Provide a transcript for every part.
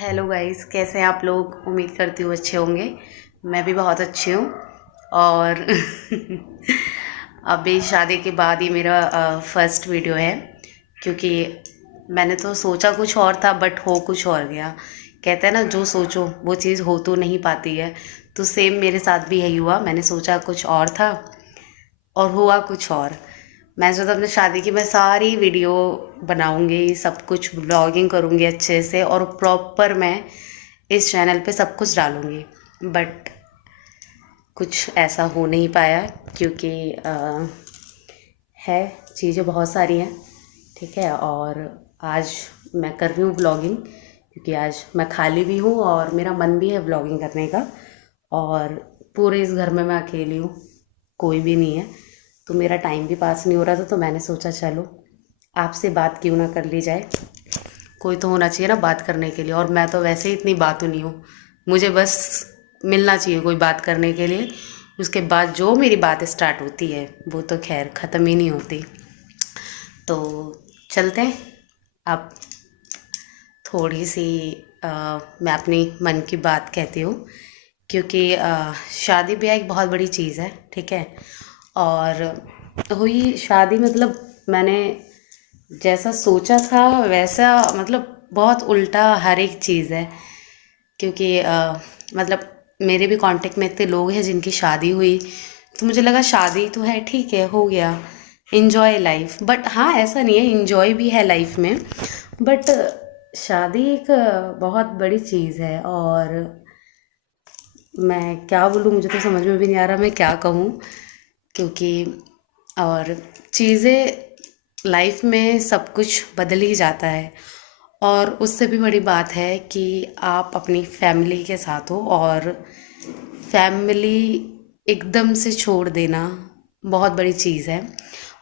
Hello guys, कैसे हैं आप लोग। उम्मीद करती हूँ अच्छे होंगे। मैं भी बहुत अच्छी हूँ। और अभी शादी के बाद ही मेरा फर्स्ट वीडियो है, क्योंकि मैंने तो सोचा कुछ और था बट हो कुछ और गया। कहते हैं ना, जो सोचो वो चीज़ हो तो नहीं पाती है। तो सेम मेरे साथ भी यही हुआ। मैंने सोचा कुछ और था और हुआ कुछ और। मैं सोचा अपने शादी की मैं सारी वीडियो बनाऊंगी, सब कुछ ब्लॉगिंग करूंगी अच्छे से, और प्रॉपर मैं इस चैनल पे सब कुछ डालूंगी। बट कुछ ऐसा हो नहीं पाया, क्योंकि है चीज़ें बहुत सारी हैं। ठीक है। और आज मैं कर रही हूँ ब्लॉगिंग, क्योंकि आज मैं खाली भी हूँ और मेरा मन भी है ब्लॉगिंग करने का। और पूरे इस घर में मैं अकेली हूँ, कोई भी नहीं है, तो मेरा टाइम भी पास नहीं हो रहा था। तो मैंने सोचा चलो आपसे बात क्यों ना कर ली जाए। कोई तो होना चाहिए ना बात करने के लिए, और मैं तो वैसे ही इतनी बातू नहीं हूँ। मुझे बस मिलना चाहिए कोई बात करने के लिए। उसके बाद जो मेरी बात स्टार्ट होती है वो तो खैर ख़त्म ही नहीं होती। तो चलते हैं अब। थोड़ी सी मैं अपनी मन की बात कहती हूँ, क्योंकि शादी ब्याह एक बहुत बड़ी चीज़ है। ठीक है। और हुई शादी, मतलब मैंने जैसा सोचा था वैसा, मतलब बहुत उल्टा हर एक चीज़ है। क्योंकि मतलब मेरे भी कांटेक्ट में इतने लोग हैं जिनकी शादी हुई, तो मुझे लगा शादी तो है, ठीक है, हो गया, इन्जॉय लाइफ। बट हाँ, ऐसा नहीं है, इन्जॉय भी है लाइफ में, बट शादी एक बहुत बड़ी चीज़ है। और मैं क्या बोलूँ, मुझे तो समझ में भी नहीं आ रहा मैं क्या कहूँ। क्योंकि और चीज़ें लाइफ में सब कुछ बदल ही जाता है। और उससे भी बड़ी बात है कि आप अपनी फैमिली के साथ हो, और फैमिली एकदम से छोड़ देना बहुत बड़ी चीज़ है।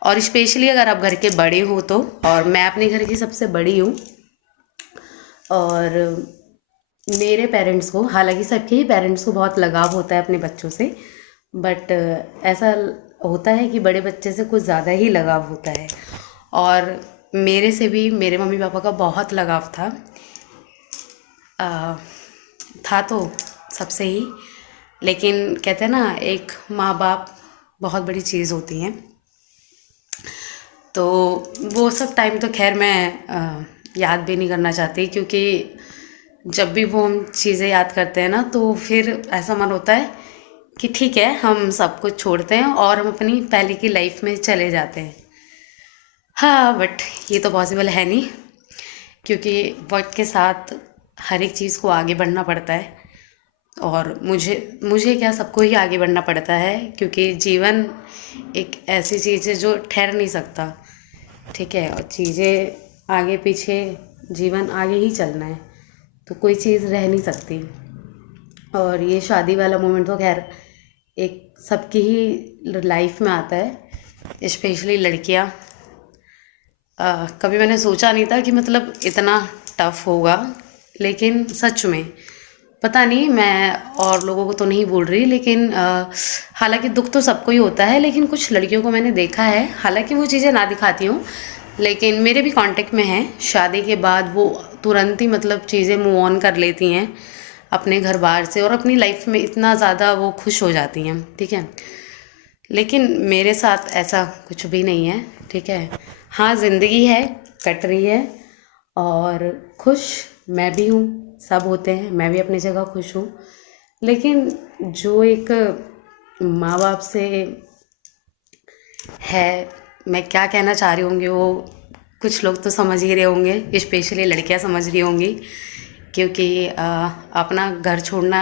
और स्पेशली अगर आप घर के बड़े हो तो, और मैं अपने घर की सबसे बड़ी हूँ। और मेरे पेरेंट्स को, हालांकि सबके ही पेरेंट्स को बहुत लगाव होता है अपने बच्चों से, बट ऐसा होता है कि बड़े बच्चे से कुछ ज़्यादा ही लगाव होता है। और मेरे से भी मेरे मम्मी पापा का बहुत लगाव था। था तो सबसे ही। लेकिन कहते हैं ना, एक माँ बाप बहुत बड़ी चीज़ होती हैं। तो वो सब टाइम तो खैर मैं याद भी नहीं करना चाहती, क्योंकि जब भी वो हम चीज़ें याद करते हैं ना, तो फिर ऐसा मन होता है कि ठीक है, हम सब कुछ छोड़ते हैं और हम अपनी पहले की लाइफ में चले जाते हैं। हाँ, बट ये तो पॉसिबल है नहीं, क्योंकि वक्त के साथ हर एक चीज़ को आगे बढ़ना पड़ता है। और मुझे मुझे क्या, सबको ही आगे बढ़ना पड़ता है, क्योंकि जीवन एक ऐसी चीज़ है जो ठहर नहीं सकता। ठीक है। और चीज़ें आगे पीछे, जीवन आगे ही चलना है, तो कोई चीज़ रह नहीं सकती। और ये शादी वाला मोमेंट तो खैर एक सबकी ही लाइफ में आता है, स्पेशली लड़कियां। कभी मैंने सोचा नहीं था कि मतलब इतना टफ होगा। लेकिन सच में पता नहीं, मैं और लोगों को तो नहीं बोल रही, लेकिन हालांकि दुख तो सबको ही होता है, लेकिन कुछ लड़कियों को मैंने देखा है, हालांकि वो चीज़ें ना दिखाती हूँ, लेकिन मेरे भी कांटेक्ट में हैं, शादी के बाद वो तुरंत ही मतलब चीज़ें मूव ऑन कर लेती हैं अपने घर बार से, और अपनी लाइफ में इतना ज़्यादा वो खुश हो जाती हैं। ठीक है। लेकिन मेरे साथ ऐसा कुछ भी नहीं है। ठीक है। हाँ, ज़िंदगी है, कट रही है, और खुश मैं भी हूँ, सब होते हैं, मैं भी अपनी जगह खुश हूँ। लेकिन जो एक माँ बाप से है, मैं क्या कहना चाह रही होंगी वो कुछ लोग तो समझ ही रहे होंगे, स्पेशली लड़कियां समझ रही होंगी। क्योंकि अपना घर छोड़ना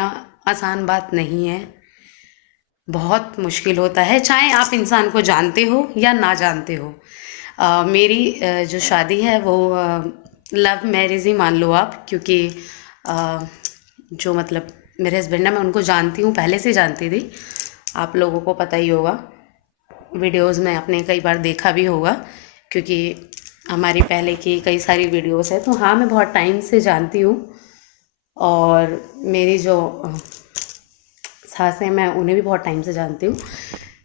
आसान बात नहीं है, बहुत मुश्किल होता है, चाहे आप इंसान को जानते हो या ना जानते हो। मेरी जो शादी है वो लव मैरिज ही मान लो आप, क्योंकि जो मतलब मेरे हस्बैंड है, मैं उनको जानती हूँ, पहले से जानती थी। आप लोगों को पता ही होगा, वीडियोस में आपने कई बार देखा भी होगा, क्योंकि हमारी पहले की कई सारी वीडियोस है। तो हाँ, मैं बहुत टाइम से जानती हूँ। और मेरी जो सास हैं, मैं उन्हें भी बहुत टाइम से जानती हूँ।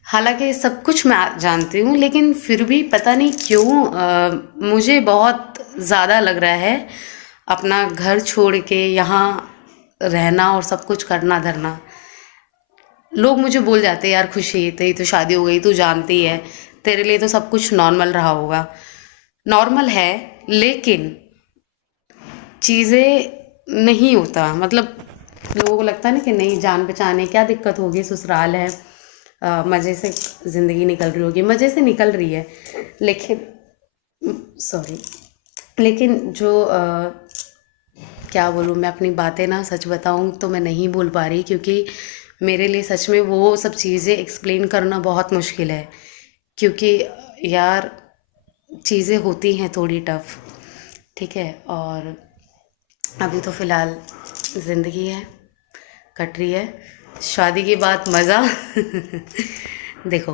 हालांकि सब कुछ मैं जानती हूँ, लेकिन फिर भी पता नहीं क्यों मुझे बहुत ज़्यादा लग रहा है अपना घर छोड़ के यहाँ रहना और सब कुछ करना धरना। लोग मुझे बोल जाते हैं यार खुशी तेरी तो शादी हो गई, तू जानती है, तेरे लिए तो सब कुछ नॉर्मल रहा होगा। नॉर्मल है, लेकिन चीज़ें नहीं होता, मतलब लोगों को लगता है ना कि नहीं जान पहचान है, क्या दिक्कत होगी, ससुराल है, मज़े से ज़िंदगी निकल रही होगी, मज़े से निकल रही है। लेकिन सॉरी, लेकिन जो क्या बोलूँ मैं, अपनी बातें ना सच बताऊँ तो मैं नहीं बोल पा रही, क्योंकि मेरे लिए सच में वो सब चीज़ें एक्सप्लेन करना बहुत मुश्किल है। क्योंकि यार चीज़ें होती हैं थोड़ी टफ, ठीक है। और अभी तो फ़िलहाल ज़िंदगी है, कट रही है। शादी के बाद मज़ा देखो,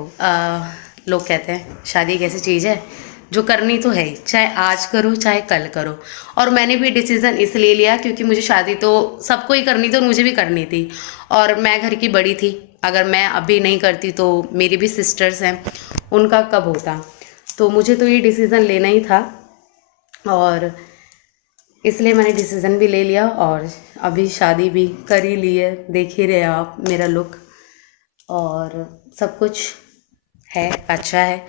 लोग कहते हैं शादी एक ऐसी चीज़ है जो करनी तो है ही, चाहे आज करो चाहे कल करो। और मैंने भी डिसीज़न इसलिए लिया क्योंकि मुझे शादी तो सबको ही करनी थी और मुझे भी करनी थी, और मैं घर की बड़ी थी। अगर मैं अभी नहीं करती तो मेरी भी सिस्टर्स हैं, उनका कब होता। तो मुझे तो ये डिसीज़न लेना ही था, और इसलिए मैंने डिसीज़न भी ले लिया और अभी शादी भी कर ही ली है। देख ही रहे आप मेरा लुक, और सब कुछ है, अच्छा है,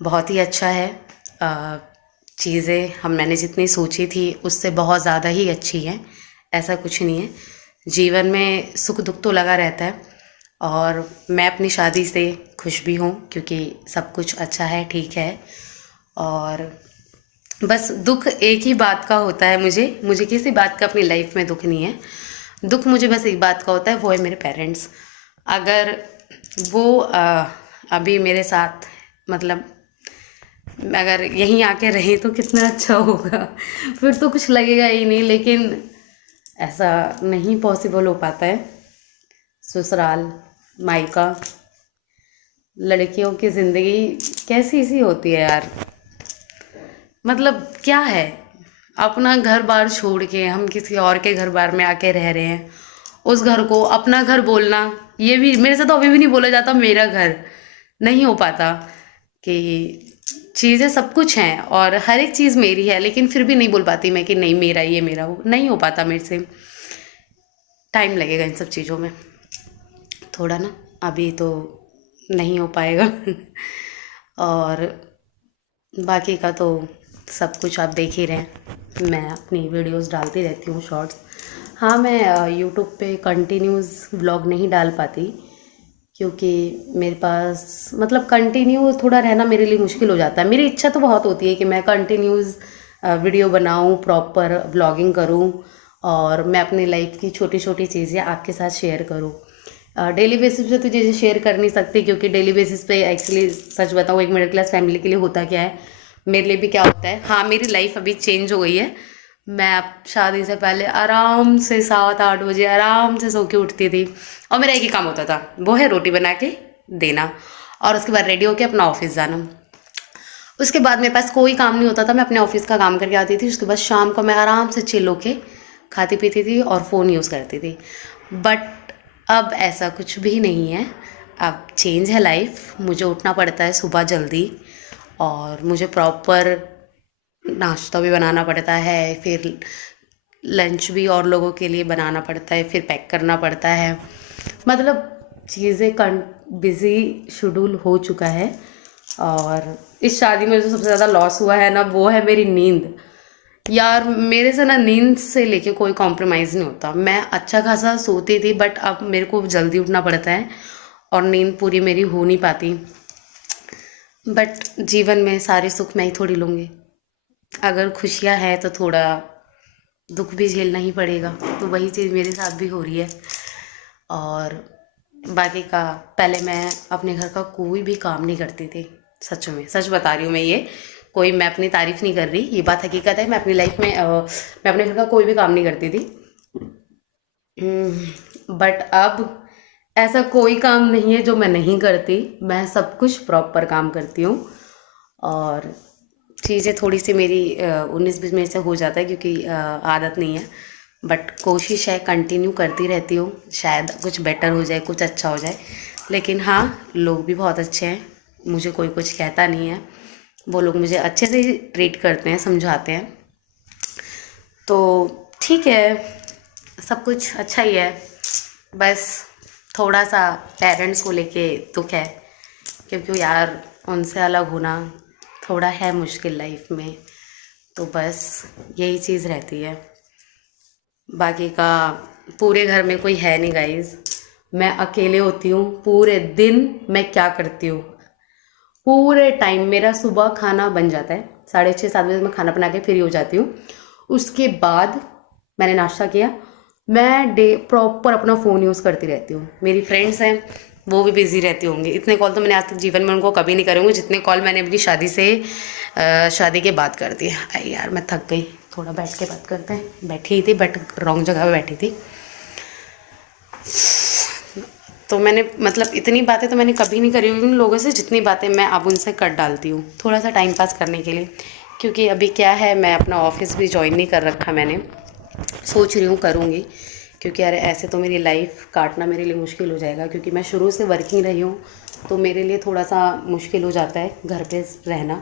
बहुत ही अच्छा है। चीज़ें मैंने जितनी सोची थी उससे बहुत ज़्यादा ही अच्छी हैं, ऐसा कुछ नहीं है। जीवन में सुख दुख तो लगा रहता है, और मैं अपनी शादी से खुश भी हूँ क्योंकि सब कुछ अच्छा है, ठीक है। और बस दुख एक ही बात का होता है, मुझे किसी बात का अपनी लाइफ में दुख नहीं है। दुख मुझे बस एक बात का होता है, वो है मेरे पेरेंट्स। अगर वो अभी मेरे साथ, मतलब अगर यहीं आके रहें तो कितना अच्छा होगा, फिर तो कुछ लगेगा ही नहीं। लेकिन ऐसा नहीं पॉसिबल हो पाता है। ससुराल, मायका, लड़कियों की ज़िंदगी कैसी सी होती है यार, मतलब क्या है, अपना घर बार छोड़ के हम किसी और के घर बार में आके रह रहे हैं। उस घर को अपना घर बोलना, ये भी मेरे से तो अभी भी नहीं बोला जाता मेरा घर, नहीं हो पाता। कि चीज़ें सब कुछ हैं और हर एक चीज़ मेरी है, लेकिन फिर भी नहीं बोल पाती मैं कि नहीं मेरा ये मेरा वो, नहीं हो पाता मेरे से। टाइम लगेगा इन सब चीज़ों में थोड़ा ना, अभी तो नहीं हो पाएगा और बाकी का तो सब कुछ आप देख ही रहे हैं, मैं अपनी वीडियोस डालती रहती हूँ शॉर्ट्स। हाँ, मैं यूट्यूब पे कंटिन्यूस व्लॉग नहीं डाल पाती क्योंकि मेरे पास, मतलब कंटिन्यू थोड़ा रहना मेरे लिए मुश्किल हो जाता है। मेरी इच्छा तो बहुत होती है कि मैं कंटिन्यूस वीडियो बनाऊँ, प्रॉपर व्लॉगिंग करूँ, और मैं अपनी लाइफ की छोटी छोटी चीज़ें आपके साथ शेयर करूँ। डेली बेसिस पे तो चीज़ें शेयर कर नहीं सकती, क्योंकि डेली बेसिस पे एक्चुअली सच बताऊँ एक मिडिल क्लास फैमिली के लिए होता क्या है, मेरे लिए भी क्या होता है। हाँ, मेरी लाइफ अभी चेंज हो गई है। मैं अब शादी से पहले आराम से 7-8 बजे आराम से सो के उठती थी, और मेरा एक ही काम होता था, वो है रोटी बना के देना, और उसके बाद रेडी होके अपना ऑफिस जाना। उसके बाद मेरे पास कोई काम नहीं होता था, मैं अपने ऑफिस का काम करके आती थी। उसके बाद शाम को मैं आराम से चिल होके खाती पीती थी और फ़ोन यूज़ करती थी। बट अब ऐसा कुछ भी नहीं है, अब चेंज है लाइफ। मुझे उठना पड़ता है सुबह जल्दी, और मुझे प्रॉपर नाश्ता भी बनाना पड़ता है, फिर लंच भी और लोगों के लिए बनाना पड़ता है, फिर पैक करना पड़ता है। मतलब चीज़ें बिज़ी शेड्यूल हो चुका है। और इस शादी में जो सबसे ज़्यादा लॉस हुआ है ना, वो है मेरी नींद। यार मेरे से ना नींद से लेके कोई कॉम्प्रोमाइज़ नहीं होता। मैं अच्छा खासा सोती थी, बट अब मेरे को जल्दी उठना पड़ता है और नींद पूरी मेरी हो नहीं पाती। बट जीवन में सारे सुख मैं ही थोड़ी लूँगी। अगर खुशियाँ हैं तो थोड़ा दुख भी झेलना ही पड़ेगा, तो वही चीज़ मेरे साथ भी हो रही है। और बाकी का, पहले मैं अपने घर का कोई भी काम नहीं करती थी, सच में सच बता रही हूँ मैं ये, कोई मैं अपनी तारीफ़ नहीं कर रही, ये बात हकीकत है। मैं अपनी लाइफ में मैं अपने घर का कोई भी काम नहीं करती थी। बट अब ऐसा कोई काम नहीं है जो मैं नहीं करती, मैं सब कुछ प्रॉपर काम करती हूँ। और चीज़ें थोड़ी सी मेरी 19-20 मिनट से हो जाता है, क्योंकि आदत नहीं है। बट कोशिश है कंटिन्यू करती रहती हूँ, शायद कुछ बेटर हो जाए, कुछ अच्छा हो जाए। लेकिन हाँ, लोग भी बहुत अच्छे हैं, मुझे कोई कुछ कहता नहीं है, वो लोग मुझे अच्छे से ट्रीट करते हैं, समझाते हैं। तो ठीक है, सब कुछ अच्छा ही है, बस थोड़ा सा पेरेंट्स को लेके दुख है, क्योंकि यार उनसे अलग होना थोड़ा है मुश्किल लाइफ में। तो बस यही चीज़ रहती है, बाकी का पूरे घर में कोई है नहीं गाइज। मैं अकेले होती हूँ, पूरे दिन मैं क्या करती हूँ, पूरे टाइम मेरा सुबह खाना बन जाता है, 6:30-7 बजे मैं खाना बना के फ्री हो जाती हूँ। उसके बाद मैंने नाश्ता किया, मैं डे प्रॉपर अपना फ़ोन यूज़ करती रहती हूँ। मेरी फ्रेंड्स हैं, वो भी बिज़ी रहती होंगी। इतने कॉल तो मैंने आज तक जीवन में उनको कभी नहीं करे होंगे जितने कॉल मैंने अपनी शादी के बाद कर दिए। अरे यार मैं थक गई, थोड़ा बैठ के बात करते हैं। बैठी ही थी बट रॉन्ग जगह पे बैठी थी। तो मैंने मतलब इतनी बातें तो मैंने कभी नहीं करी हुई उन लोगों से जितनी बातें मैं अब उनसे कर डालती हूँ, थोड़ा सा टाइम पास करने के लिए। क्योंकि अभी क्या है, मैं अपना ऑफिस भी ज्वाइन नहीं कर रखा मैंने, सोच रही हूँ करूँगी। क्योंकि यार ऐसे तो मेरी लाइफ काटना मेरे लिए मुश्किल हो जाएगा, क्योंकि मैं शुरू से वर्किंग रही हूँ, तो मेरे लिए थोड़ा सा मुश्किल हो जाता है घर पे रहना।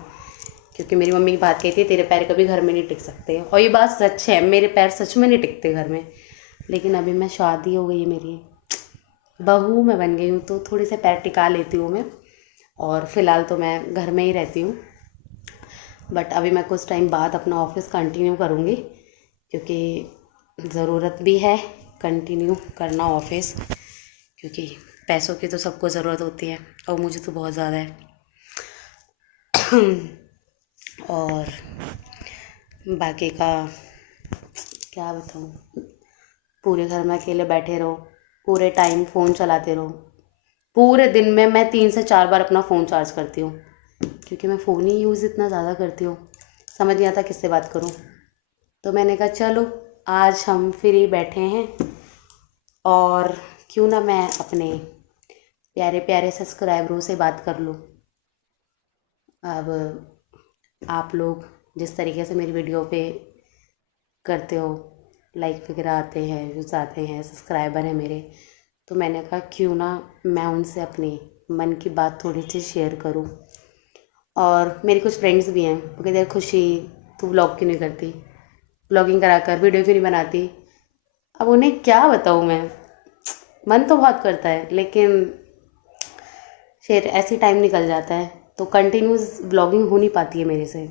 क्योंकि मेरी मम्मी की बात कहती है तेरे पैर कभी घर में नहीं टिक सकते, और ये बात सच है, मेरे पैर सच में नहीं टिकते घर में। लेकिन अभी मैं शादी हो गई है, मेरी बहू मैं बन गई हूँ, तो थोड़े से पैर टिका लेती हूँ मैं। और फ़िलहाल तो मैं घर में ही रहती हूँ, बट अभी मैं कुछ टाइम बाद अपना ऑफिस कंटिन्यू करूँगी, क्योंकि ज़रूरत भी है कंटिन्यू करना ऑफिस, क्योंकि पैसों की तो सबको ज़रूरत होती है और मुझे तो बहुत ज़्यादा है। और बाकी का क्या बताऊँ, पूरे घर में अकेले बैठे रहो, पूरे टाइम फ़ोन चलाते रहो। पूरे दिन में मैं 3 से 4 बार अपना फ़ोन चार्ज करती हूँ, क्योंकि मैं फ़ोन ही यूज़ इतना ज़्यादा करती हूँ, समझ नहीं आता किससे बात करूँ। तो मैंने कहा चलो आज हम फ्री बैठे हैं, और क्यों ना मैं अपने प्यारे प्यारे सब्सक्राइबरों से बात कर लूँ। अब आप लोग जिस तरीके से मेरी वीडियो पे करते हो, लाइक वगैरह आते हैं, व्यूज़ आते हैं, सब्सक्राइबर हैं मेरे, तो मैंने कहा क्यों ना मैं उनसे अपनी मन की बात थोड़ी सी शेयर करूं। और मेरी कुछ फ्रेंड्स भी हैं, वो कहते हैं खुशी तू व्लॉग क्यों नहीं करती, व्लॉगिंग करा कर, वीडियो क्यों नहीं बनाती। अब उन्हें क्या बताऊं मैं, मन तो बहुत करता है लेकिन फिर ऐसे टाइम निकल जाता है, तो कंटिन्यूस व्लॉगिंग हो नहीं पाती है मेरे से।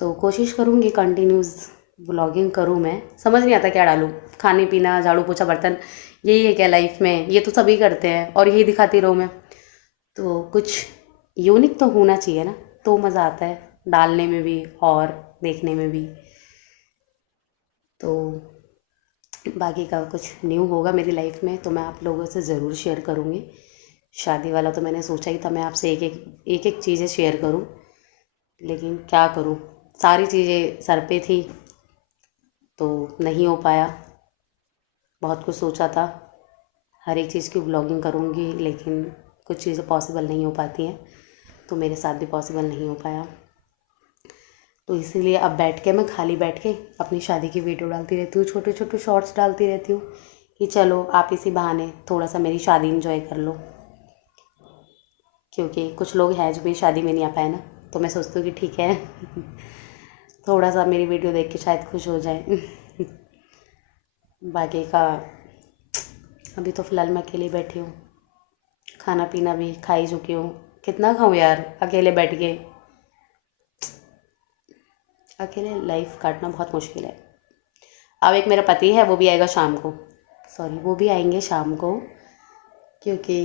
तो कोशिश करूँगी कंटिन्यूस व्लॉगिंग करूँ मैं, समझ नहीं आता क्या डालूँ, खाने पीना, झाड़ू पोछा बर्तन, यही है क्या लाइफ में, ये तो सभी करते हैं और यही दिखाती रहूँ मैं। तो कुछ यूनिक तो होना चाहिए ना, तो मज़ा आता है डालने में भी और देखने में भी। तो बाकी का कुछ न्यू होगा मेरी लाइफ में तो मैं आप लोगों से ज़रूर शेयर करूँगी। शादी वाला तो मैंने सोचा ही था मैं आपसे एक एक चीज़ें शेयर करूँ, लेकिन क्या करूँ, सारी चीज़ें सर पे थी तो नहीं हो पाया। बहुत कुछ सोचा था, हर एक चीज़ की व्लॉगिंग करूँगी, लेकिन कुछ चीज़ें पॉसिबल नहीं हो पाती हैं, तो मेरे साथ भी पॉसिबल नहीं हो पाया। तो इसीलिए अब बैठ के मैं खाली बैठ के अपनी शादी की वीडियो डालती रहती हूँ, छोटे छोटे शॉर्ट्स डालती रहती हूँ कि चलो आप इसी बहाने थोड़ा सा मेरी शादी इंजॉय कर लो। क्योंकि कुछ लोग हैं जो मेरी शादी में नहीं आ पाए ना, तो मैं सोचती हूँ कि ठीक है थोड़ा सा मेरी वीडियो देख के शायद खुश हो जाए बाकी का अभी तो फ़िलहाल मैं अकेली बैठी हूँ, खाना पीना भी खा ही चुकी हूँ। कितना खाऊँ यार अकेले बैठ के, अकेले लाइफ काटना बहुत मुश्किल है। अब एक मेरा पति है, वो भी आएगा शाम को, सॉरी वो भी आएंगे शाम को, क्योंकि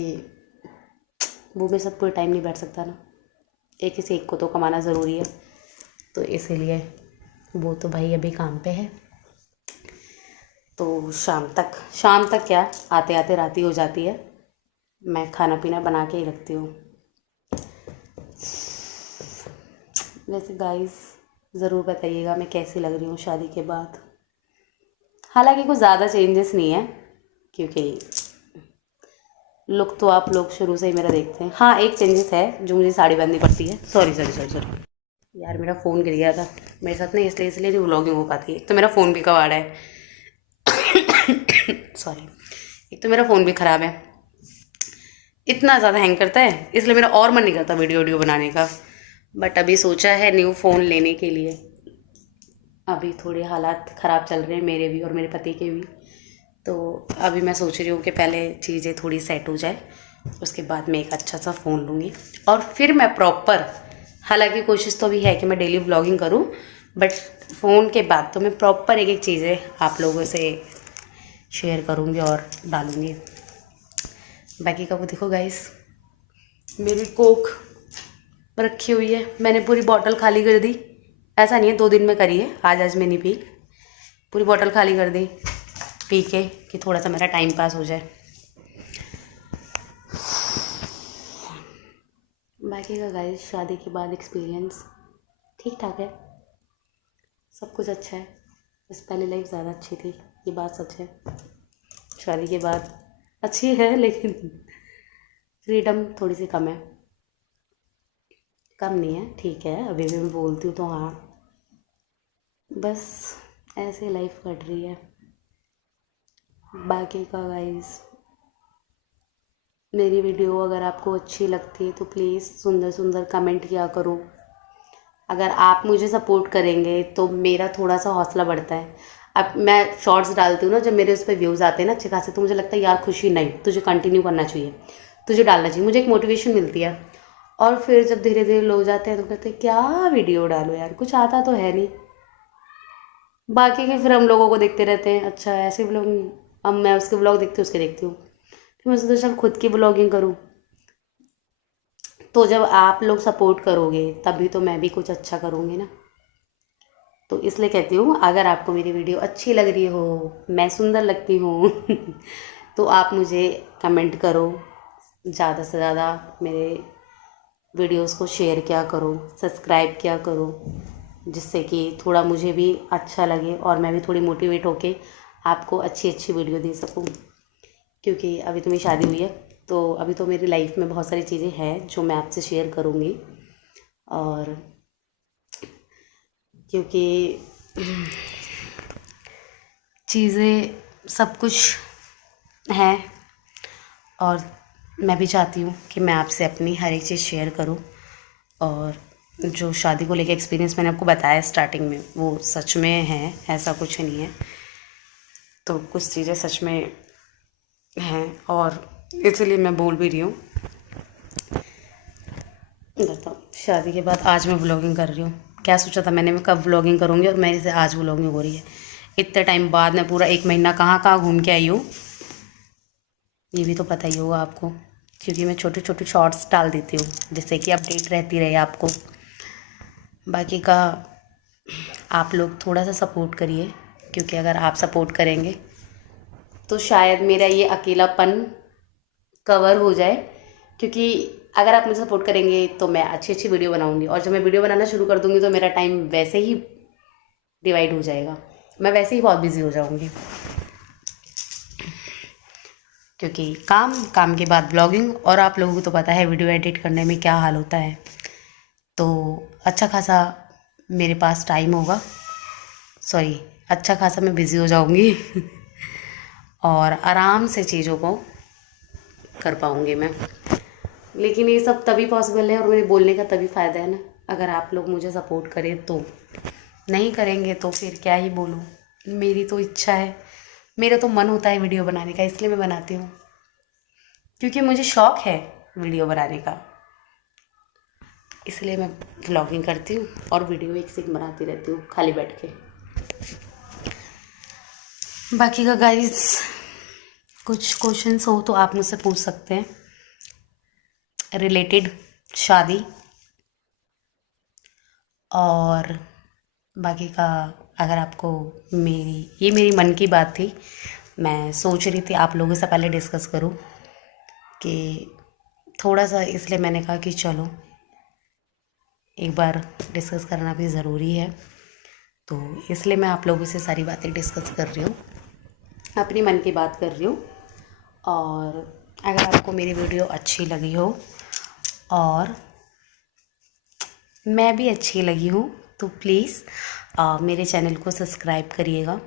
वो मेरे साथ पूरे टाइम नहीं बैठ सकता ना, एक किसी एक को तो कमाना ज़रूरी है, तो इसीलिए वो तो भाई अभी काम पे है। तो शाम तक क्या, आते आते रात ही हो जाती है, मैं खाना पीना बना के ही रखती हूँ। वैसे गाइस ज़रूर बताइएगा मैं कैसी लग रही हूँ शादी के बाद। हालांकि कुछ ज़्यादा चेंजेस नहीं है, क्योंकि लुक तो आप लोग शुरू से ही मेरा देखते हैं। हाँ एक चेंजेस है जो मुझे साड़ी बांधनी पड़ती है, सॉरी यार मेरा फ़ोन गिर गया था मेरे साथ ना, इसलिए नहीं व्लॉगिंग हो पाती है। तो मेरा फ़ोन भी कबाड़ा है सॉरी, एक तो मेरा फ़ोन भी ख़राब है, इतना ज़्यादा हैंग करता है, इसलिए मेरा और मन नहीं करता वीडियो बनाने का। बट अभी सोचा है न्यू फ़ोन लेने के लिए, अभी थोड़े हालात ख़राब चल रहे हैं मेरे भी और मेरे पति के भी। तो अभी मैं सोच रही हूँ कि पहले चीज़ें थोड़ी सेट हो जाए, उसके बाद मैं एक अच्छा सा फ़ोन लूँगी और फिर मैं प्रॉपर, हालांकि कोशिश तो अभी है कि मैं डेली व्लॉगिंग करूँ, बट फ़ोन के बाद तो मैं प्रॉपर एक एक चीज़ें आप लोगों से शेयर करूँगी और डालूँगी। बाकी का वो देखो गाइस, मेरी कोक रखी हुई है, मैंने पूरी बॉटल खाली कर दी। ऐसा नहीं है 2 दिन में करी है, आज मैं नहीं पी, पूरी बॉटल खाली कर दी पी के कि थोड़ा सा मेरा टाइम पास हो जाए। बाकी का गाइस, शादी के बाद एक्सपीरियंस ठीक ठाक है, सब कुछ अच्छा है। बस पहले लाइफ ज़्यादा अच्छी थी, ये बात सच है। शादी के बाद अच्छी है लेकिन फ्रीडम थोड़ी सी कम है। कम नहीं है, ठीक है, अभी भी मैं बोलती हूँ तो हाँ, बस ऐसे लाइफ कट रही है। बाकी का गाइस, मेरी वीडियो अगर आपको अच्छी लगती है तो प्लीज़ सुंदर सुंदर कमेंट किया करो। अगर आप मुझे सपोर्ट करेंगे तो मेरा थोड़ा सा हौसला बढ़ता है। अब मैं शॉर्ट्स डालती हूँ ना, जब मेरे उस पर व्यूज़ आते हैं ना अच्छे खासे, तो मुझे लगता है यार खुशी, नहीं तुझे कंटिन्यू करना चाहिए, तुझे डालना चाहिए, मुझे एक मोटिवेशन मिलती है। और फिर जब धीरे धीरे लोग जाते हैं तो कहते हैं क्या वीडियो डालो यार, कुछ आता तो है नहीं। बाकी के फिर हम लोगों को देखते रहते हैं, अच्छा ऐसे ब्लॉग, अब मैं उसके ब्लॉग देखती हूँ, उसके देखती हूँ, फिर मैं सोचती हूँ चल खुद की ब्लॉगिंग करूँ। तो जब आप लोग सपोर्ट करोगे तभी तो मैं भी कुछ अच्छा करूँगी ना। तो इसलिए कहती हूँ, अगर आपको मेरी वीडियो अच्छी लग रही हो, मैं सुंदर लगती हूँ तो आप मुझे कमेंट करो, ज़्यादा से ज़्यादा मेरे वीडियोस को शेयर किया करो, सब्सक्राइब किया करो, जिससे कि थोड़ा मुझे भी अच्छा लगे और मैं भी थोड़ी मोटिवेट होके आपको अच्छी अच्छी वीडियो दे सकूँ। क्योंकि अभी तो मेरी शादी हुई है, तो अभी तो मेरी लाइफ में बहुत सारी चीज़ें हैं जो मैं आपसे शेयर करूँगी। और क्योंकि चीज़ें सब कुछ हैं और मैं भी चाहती हूँ कि मैं आपसे अपनी हर एक चीज़ शेयर करूँ। और जो शादी को लेकर एक्सपीरियंस मैंने आपको बताया स्टार्टिंग में, वो सच में है, ऐसा कुछ नहीं है। तो कुछ चीज़ें सच में हैं और इसलिए मैं बोल भी रही हूँ। बताओ, शादी के बाद आज मैं व्लॉगिंग कर रही हूँ, क्या सोचा था मैंने, मैं कब व्लॉगिंग करूँगी और मेरे से आज व्लॉगिंग हो रही है। इतने टाइम बाद मैं पूरा 1 महीना कहाँ कहाँ घूम के आई हूँ, ये भी तो पता ही होगा आपको, क्योंकि मैं छोटे छोटे शॉर्ट्स डाल देती हूँ जिससे कि अपडेट रहती रहे आपको। बाकी का आप लोग थोड़ा सा सपोर्ट करिए, क्योंकि अगर आप सपोर्ट करेंगे तो शायद मेरा ये अकेलापन कवर हो जाए। क्योंकि अगर आप मुझे सपोर्ट करेंगे तो मैं अच्छी अच्छी वीडियो बनाऊंगी, और जब मैं वीडियो बनाना शुरू कर दूंगी तो मेरा टाइम वैसे ही डिवाइड हो जाएगा, मैं वैसे ही बहुत बिजी हो जाऊंगी। क्योंकि काम, काम के बाद ब्लॉगिंग, और आप लोगों को तो पता है वीडियो एडिट करने में क्या हाल होता है। तो अच्छा खासा मेरे पास टाइम होगा, सॉरी, अच्छा खासा मैं बिज़ी हो जाऊंगी और आराम से चीज़ों को कर पाऊंगी मैं। लेकिन ये सब तभी पॉसिबल है और मेरे बोलने का तभी फ़ायदा है ना, अगर आप लोग मुझे सपोर्ट करें तो। नहीं करेंगे तो फिर क्या ही बोलूँ, मेरी तो इच्छा है, मेरा तो मन होता है वीडियो बनाने का, इसलिए मैं बनाती हूँ, क्योंकि मुझे शौक़ है वीडियो बनाने का, इसलिए मैं व्लॉगिंग करती हूँ और वीडियो एक से एक बनाती रहती हूँ खाली बैठ के। बाकी का गाइस, कुछ क्वेश्चंस हो तो आप मुझसे पूछ सकते हैं रिलेटेड शादी। और बाकी का, अगर आपको मेरी मन की बात थी, मैं सोच रही थी आप लोगों से पहले डिस्कस करूं कि थोड़ा सा, इसलिए मैंने कहा कि चलो एक बार डिस्कस करना भी ज़रूरी है। तो इसलिए मैं आप लोगों से सारी बातें डिस्कस कर रही हूँ, अपनी मन की बात कर रही हूँ। और अगर आपको मेरी वीडियो अच्छी लगी हो और मैं भी अच्छी लगी हूँ तो प्लीज़ मेरे चैनल को सब्सक्राइब करिएगा,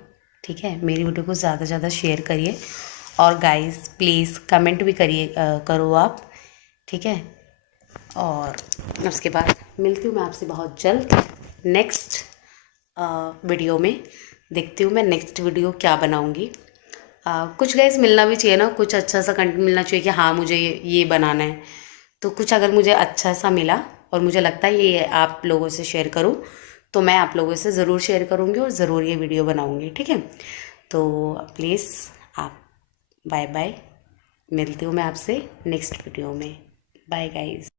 ठीक है। मेरी वीडियो को ज़्यादा से ज़्यादा शेयर करिए, और गाइस प्लीज़ कमेंट भी करो आप, ठीक है। और उसके बाद मिलती हूँ मैं आपसे बहुत जल्द नेक्स्ट वीडियो में। देखती हूँ मैं नेक्स्ट वीडियो क्या बनाऊँगी। कुछ गाइस मिलना भी चाहिए ना, कुछ अच्छा सा कंटेंट मिलना चाहिए कि हाँ मुझे ये बनाना है। तो कुछ अगर मुझे अच्छा सा मिला और मुझे लगता है ये आप लोगों से शेयर करूँ, तो मैं आप लोगों से ज़रूर शेयर करूँगी और ज़रूर ये वीडियो बनाऊँगी, ठीक है। तो प्लीज़ आप बाय बाय, मिलती हूँ मैं आपसे नेक्स्ट वीडियो में। Bye guys.